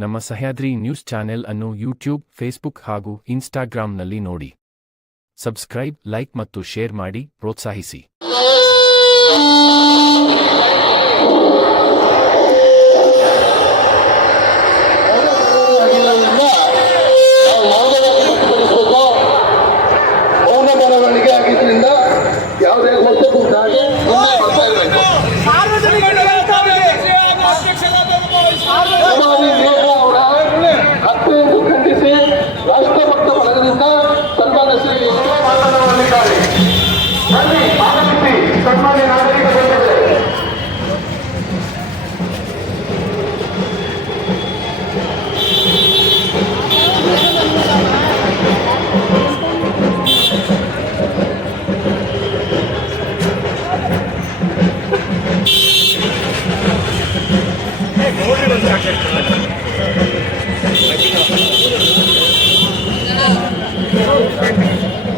ನಮ್ಮ Sahyadri news channel ಅನ್ನು YouTube, Facebook ಹಾಗೂ ಇನ್ಸ್ಟಾಗ್ರಾಂನಲ್ಲಿ ನೋಡಿ. ಸಬ್ಸ್ಕ್ರೈಬ್, ಲೈಕ್ ಮತ್ತು ಶೇರ್ ಮಾಡಿ ಪ್ರೋತ್ಸಾಹಿಸಿ.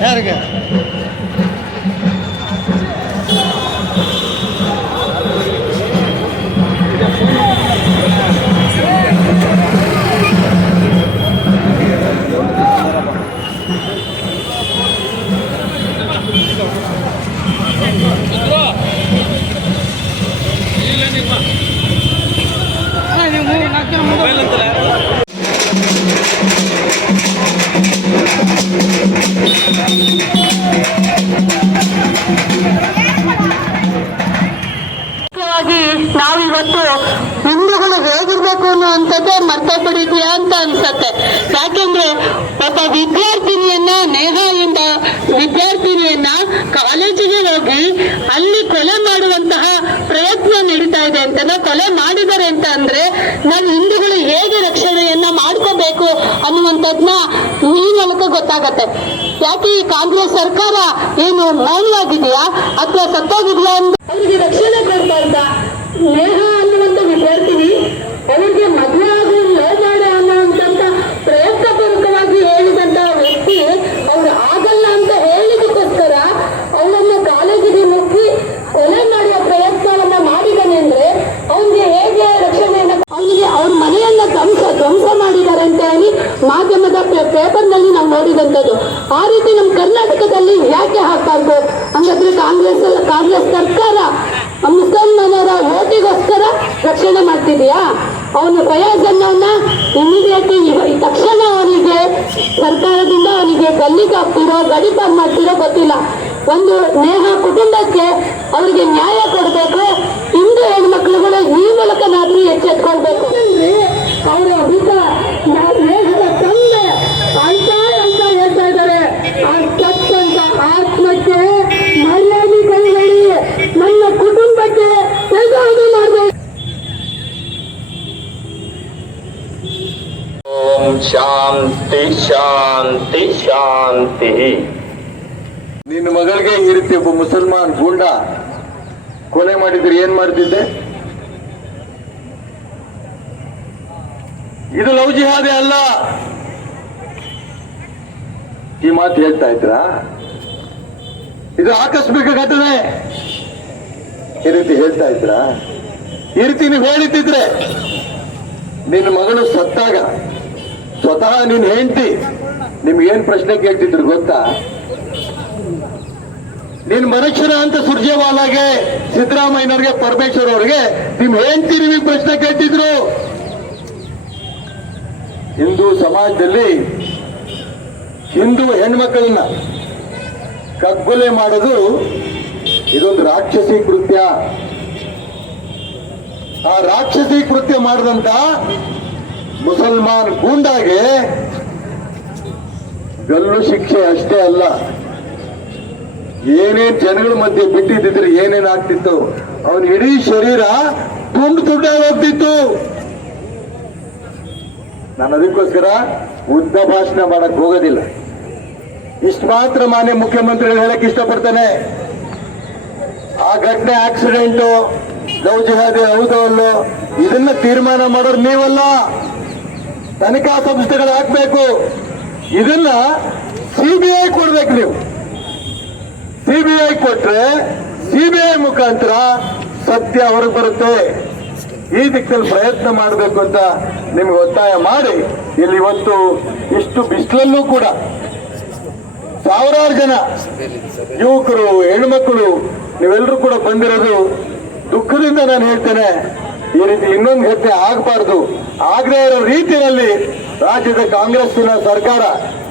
ಯಾರಿಗೆ ನಾವಿವತ್ತು ಹಿಂದೂಗಳು ಹೇಗಿರ್ಬೇಕು ಅನ್ನುವಂಥದ್ದೇ ಮರ್ತೋಗ್ಬಿಟ್ಟಿದ್ಯಾ ಅಂತ ಅನ್ಸತ್ತೆ. ಯಾಕೆಂದ್ರೆ ಒಬ್ಬ ವಿದ್ಯಾರ್ಥಿನಿಯನ್ನ, ನೇಹ ಎಂಬ ವಿದ್ಯಾರ್ಥಿನಿಯನ್ನ ಕಾಲೇಜಿಗೆ ಹೋಗಿ ಅಲ್ಲಿ ಕೊಲೆ ಮಾಡುವಂತಹ ಪ್ರಯತ್ನ ನಡೀತಾ ಇದೆ ಅಂತ, ಕೊಲೆ ಮಾಡಿದ್ದಾರೆ ಅಂತ ಅಂದ್ರೆ ನಾವು ಹಿಂದೂಗಳು ಹೇಗೆ ರಕ್ಷಣೆಯನ್ನ ಮಾಡ್ಕೋಬೇಕು ಅನ್ನುವಂಥದ್ನ ಈ ಮೂಲಕ ಗೊತ್ತಾಗತ್ತೆ. ಯಾಕೆ ಈ ಕಾಂಗ್ರೆಸ್ ಸರ್ಕಾರ ಏನು ಮೌನವಾಗಿದೆಯಾ ಅಥವಾ ಸತ್ತೋಗಿದೆಯಾ ಅಂತ ಅವರಿಗೆ ರಕ್ಷಣೆ ಕೊಡ್ಬಾರ್ದ? ನೇಹ ಅನ್ನುವಂಥ ವಿದ್ಯಾರ್ಥಿನಿ ಅವರಿಗೆ ಮದುವೆ ಆಗಿ ಲವ್ ಮಾಡೆ ಅನ್ನೋಂತ ಪ್ರಯತ್ನ ಪೂರ್ವಕವಾಗಿ ಹೇಳಿದಂತ ವ್ಯಕ್ತಿ ಅವ್ರು ಆಗಲ್ಲ ಅಂತ ಹೇಳಿದಕ್ಕೋಸ್ಕರ ಅವಳನ್ನ ಕಾಲೇಜಿಗೆ ನುಗ್ಗಿ ಕೊಲೆ ಮಾಡುವ ಪ್ರಯತ್ನವನ್ನ ಮಾಡಿದಾನೆ ಅಂದ್ರೆ ಅವನಿಗೆ ಹೇಗೆ ರಕ್ಷಣೆಯನ್ನ, ಅವನಿಗೆ ಅವ್ರ ಮನೆಯನ್ನ ಧ್ವಂಸ ಮಾಡಿದ್ದಾರೆ ಅಂತ ಹೇಳಿ ಮಾಧ್ಯಮದ ಪೇಪರ್ನಲ್ಲಿ ನಾವು ನೋಡಿದಂಥದ್ದು. ಆ ರೀತಿ ನಮ್ಮ ಕರ್ನಾಟಕದಲ್ಲಿ ಯಾಕೆ ಹಾಕ್ಬಾರ್ದು? ಹಂಗಾದ್ರೆ ಕಾಂಗ್ರೆಸ್ ಸರ್ಕಾರ ಮುಸಲ್ಮಾನರ ಓಟಿಗೋಸ್ಕರ ರಕ್ಷಣೆ ಮಾಡ್ತಿದೆಯಾ? ಅವನು ಫಯಾಜನ್ನವನ್ನ ಇಮಿಡಿಯೇಟ್ಲಿ ತಕ್ಷಣ ಅವನಿಗೆ ಸರ್ಕಾರದಿಂದ ಅವನಿಗೆ ಗಲ್ಲಿಗೆ ಹಾಕ್ತಿರೋ, ಗಡಿಪಾರು ಮಾಡ್ತಿರೋ ಗೊತ್ತಿಲ್ಲ. ಒಂದು ನೇಹ ಕುಟುಂಬಕ್ಕೆ ಅವರಿಗೆ ನ್ಯಾಯ ಕೊಡಬೇಕು. ಹಿಂದೂ ಹೆಣ್ಮಕ್ಳುಗಳು ಈ ಮೂಲಕನಾದ್ರೂ ಎಚ್ಚೆತ್ಕೊಳ್ಬೇಕು. ಅವರ ಅಭಿತ ನೇಹದ ತಂದೆ ಅಂತ ಹೇಳ್ತಾ ಇದ್ದಾರೆ. ಆ ಸತ್ತಂತ ಆತ್ಮಕ್ಕೆ ಮರ್ಯಾದೆ ಕೈಗೊಳ್ಳಿ, ನನ್ನ ಕುಟುಂಬಕ್ಕೆ ಹೇಗಾದರೂ ಮಾಡಬೇಕು. ಓಂ ಶಾಂತಿ ಶಾಂತಿ ಶಾಂತಿ. ನಿನ್ನ ಮಗಳಿಗೆ ಈ ರೀತಿ ಒಬ್ಬ ಮುಸಲ್ಮಾನ್ ಗೂಂಡ ಕೊಲೆ ಮಾಡಿದ್ರೆ ಏನ್ ಮಾಡ್ತಿದ್ದೆ? ಇದು ಲವ್ ಜಿಹಾದೆ ಅಲ್ಲ. ಈ ಮಾತು ಹೇಳ್ತಾ ಇದ್ರಾ? ಇದು ಆಕಸ್ಮಿಕ ಘಟನೆ. ಈ ರೀತಿ ಹೇಳ್ತಾ ಇದ್ರಾ? ಈ ರೀತಿ ನೀವು ಹೇಳಿದ್ದಿದ್ರೆ ನಿನ್ನ ಮಗಳು ಸತ್ತಾಗ ಸ್ವತಃ ನಿನ್ ಹೆಂಡತಿ ನಿಮ್ಗೇನ್ ಪ್ರಶ್ನೆ ಕೇಳ್ತಿದ್ರು ಗೊತ್ತಾ? ನಿನ್ ಮನುಷ್ಯರ ಅಂತ ಸುರ್ಜೇವಾಲಾಗೆ, ಸಿದ್ದರಾಮಯ್ಯನವ್ರಿಗೆ, ಪರಮೇಶ್ವರ್ ಅವ್ರಿಗೆ ನಿಮ್ ಹೆಂಡತಿ ನಿಮಗೆ ಪ್ರಶ್ನೆ ಕೇಳ್ತಿದ್ರು. ಹಿಂದೂ ಸಮಾಜದಲ್ಲಿ ಹಿಂದೂ ಹೆಣ್ಮಕ್ಕಳನ್ನ ಕಗ್ಗೊಲೆ ಮಾಡೋದು ಇದೊಂದು ರಾಕ್ಷಸಿ ಕೃತ್ಯ. ಆ ರಾಕ್ಷಸಿ ಕೃತ್ಯ ಮಾಡಿದಂತ ಮುಸಲ್ಮಾನ್ ಗೂಂಡಾಗೆ ಗಲ್ಲು ಶಿಕ್ಷೆ ಅಷ್ಟೇ ಅಲ್ಲ, ಏನೇನ್ ಜನಗಳ ಮಧ್ಯೆ ಬಿಟ್ಟಿದ್ದಿದ್ರೆ ಏನೇನ್ ಆಗ್ತಿತ್ತು, ಅವನ ಇಡೀ ಶರೀರ ತುಂಡಾಗಿ ಹೋಗ್ತಿತ್ತು. ನಾನು ಅದಕ್ಕೋಸ್ಕರ ಉದ್ದ ಭಾಷಣ ಮಾಡಕ್ ಹೋಗೋದಿಲ್ಲ. ಇಷ್ಟು ಮಾತ್ರ ಮಾನ್ಯ ಮುಖ್ಯಮಂತ್ರಿಗಳು ಹೇಳಕ್ ಇಷ್ಟಪಡ್ತಾನೆ. ಆ ಘಟನೆ ಆಕ್ಸಿಡೆಂಟು, ಲವ್ ಜಿಹಾದಿ ಹೌದು ಅಲ್ಲೋ ಇದನ್ನ ತೀರ್ಮಾನ ಮಾಡೋರು ನೀವಲ್ಲ, ತನಿಖಾ ಸಂಸ್ಥೆಗಳು ಹಾಕ್ಬೇಕು. ಇದನ್ನ ಸಿಬಿಐ ಕೊಡ್ಬೇಕು. ನೀವು ಸಿಬಿಐ ಕೊಟ್ರೆ ಸಿಬಿಐ ಮುಖಾಂತರ ಸತ್ಯ ಹೊರಗೆ ಬರುತ್ತೆ. ಈ ದಿಕ್ಕಲ್ಲಿ ಪ್ರಯತ್ನ ಮಾಡಬೇಕು ಅಂತ ನಿಮ್ಗೆ ಒತ್ತಾಯ ಮಾಡಿ ಇಲ್ಲಿ ಇವತ್ತು ಇಷ್ಟು ಬಿಸಿಲಲ್ಲೂ ಕೂಡ ಸಾವಿರಾರು ಜನ ಯುವಕರು ಹೆಣ್ಮಕ್ಳು ನೀವೆಲ್ಲರೂ ಕೂಡ ಬಂದಿರೋದು ದುಃಖದಿಂದ ನಾನು ಹೇಳ್ತೇನೆ. ಈ ರೀತಿ ಇನ್ನೊಂದು ಘಟನೆ ಆಗಬಾರ್ದು. ಆಗದೇ ಇರೋ ರೀತಿಯಲ್ಲಿ ರಾಜ್ಯದ ಕಾಂಗ್ರೆಸ್ಸಿನ ಸರ್ಕಾರ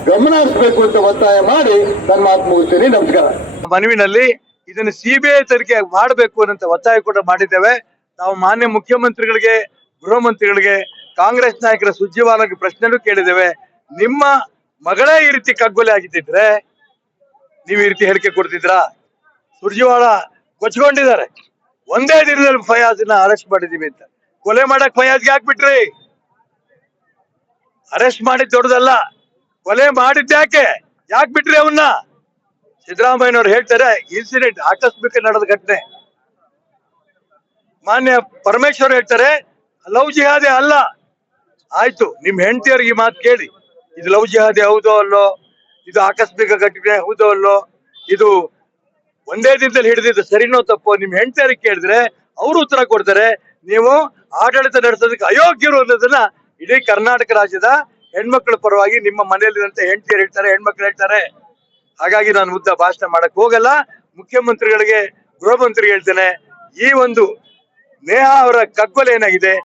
ಗಮನ ಹರಿಸಬೇಕು ಅಂತ ಒತ್ತಾಯ ಮಾಡಿ ನನ್ನ ಮಾತು ಮುಗಿಸ್ತೀನಿ. ನಮಸ್ಕಾರ. ಮನವಿನಲ್ಲಿ ಇದನ್ನು ಸಿಬಿಐ ತನಿಖೆ ಮಾಡಬೇಕು ಅನ್ನೋ ಒತ್ತಾಯ ಕೂಡ ಮಾಡಿದ್ದೇವೆ. ನಾವು ಮಾನ್ಯ ಮುಖ್ಯಮಂತ್ರಿಗಳಿಗೆ, ಗೃಹ ಮಂತ್ರಿಗಳಿಗೆ, ಕಾಂಗ್ರೆಸ್ ನಾಯಕರ ಸುಜ್ಜಿವಾಲಕ್ಕೆ ಪ್ರಶ್ನೆನೂ ಕೇಳಿದ್ದೇವೆ. ನಿಮ್ಮ ಮಗಳೇ ಈ ರೀತಿ ಕಗ್ಗೊಲೆ ಆಗಿದ್ದಿದ್ರೆ ನೀವು ಈ ರೀತಿ ಹೇಳಿಕೆ ಕೊಡ್ತಿದ್ರಾ? ಸುರ್ಜಿವಾಳ ಕೊಚ್ಕೊಂಡಿದ್ದಾರೆ. ಒಂದೇ ದಿನದಲ್ಲಿ ಫಯಾಜ್ನ ಅರೆಸ್ಟ್ ಮಾಡಿದೀವಿ ಅಂತ. ಕೊಲೆ ಮಾಡಕ್ ಫಯಾಜ್ಗೆ ಹಾಕ್ಬಿಟ್ರಿ. ಅರೆಸ್ಟ್ ಮಾಡಿದ್ ದೊಡ್ಡದಲ್ಲ, ಕೊಲೆ ಮಾಡಿದ್ಯಾಕೆ? ಯಾಕೆ ಬಿಟ್ರಿ ಅವನ್ನ? ಸಿದ್ದರಾಮಯ್ಯನವ್ರು ಹೇಳ್ತಾರೆ ಇನ್ಸಿಡೆಂಟ್ ಆಕಸ್ಮಿಕ ನಡೆದ ಘಟನೆ. ಮಾನ್ಯ ಪರಮೇಶ್ವರ್ ಹೇಳ್ತಾರೆ ಲವ್ ಜಿಹಾದಿ ಅಲ್ಲ. ಆಯ್ತು, ನಿಮ್ ಹೆಂಡತಿಯವ್ರಿಗೆ ಈ ಮಾತು ಕೇಳಿ, ಇದು ಲವ್ ಜಿಹಾದಿ ಹೌದೋ ಅಲ್ಲೋ, ಇದು ಆಕಸ್ಮಿಕ ಘಟನೆ ಹೌದೋ ಅಲ್ಲೋ, ಇದು ಒಂದೇ ದಿನದಲ್ಲಿ ಹಿಡಿದಿದ್ದು ಸರಿನೋ ತಪ್ಪೋ ನಿಮ್ ಹೆಂಡತಿಯರಿಗೆ ಕೇಳಿದ್ರೆ ಅವರು ಉತ್ತರ ಕೊಡ್ತಾರೆ. ನೀವು ಆಡಳಿತ ನಡೆಸೋದಕ್ಕೆ ಅಯೋಗ್ಯರು ಅನ್ನೋದನ್ನ ಇಡೀ ಕರ್ನಾಟಕ ರಾಜ್ಯದ ಹೆಣ್ಮಕ್ಳ ಪರವಾಗಿ ನಿಮ್ಮ ಮನೆಯಲ್ಲಿರುವಂತ ಹೆಂಡತಿಯರು ಹೇಳ್ತಾರೆ, ಹೆಣ್ಮಕ್ಳು ಹೇಳ್ತಾರೆ. ಹಾಗಾಗಿ ನಾನು ಉದ್ದ ಭಾಷಣ ಮಾಡಕ್ ಹೋಗಲ್ಲ. ಮುಖ್ಯಮಂತ್ರಿಗಳಿಗೆ, ಗೃಹ ಮಂತ್ರಿಗೆ ಹೇಳ್ತೇನೆ, ಈ ಒಂದು ನೇಹಾ ಅವರ ಕಗ್ಗೊಲೆ ಏನಾಗಿದೆ